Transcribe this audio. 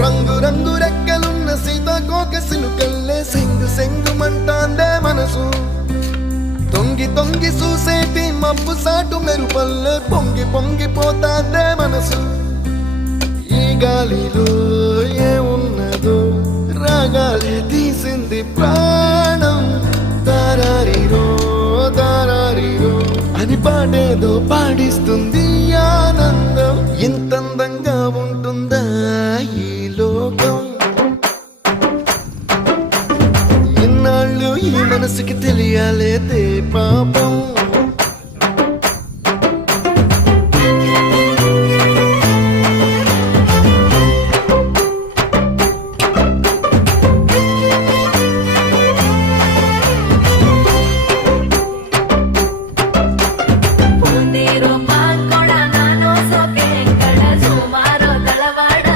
రంగు రంగు రెక్కలున్న సీతాకోక సిలుకల్లే సెంగు సెంగుమంటాందే మనసు తొంగి తొంగి చూసేటి మబ్బు సాటు మెరుపల్లే పొంగి పొంగిపోతాందే మనసు ఈ గాలిలో ఏమున్నదో రాగాలే తీసింది ప్రాణం దారారిరో దారారిరో అని పాడేదో పాడిస్తుంది ఆనందం ఎంత అందంగా ఉంటుందా ఈ లోకం ఇన్నాళ్ళు ఈ మనసుకి తెలియాలేదే పాపం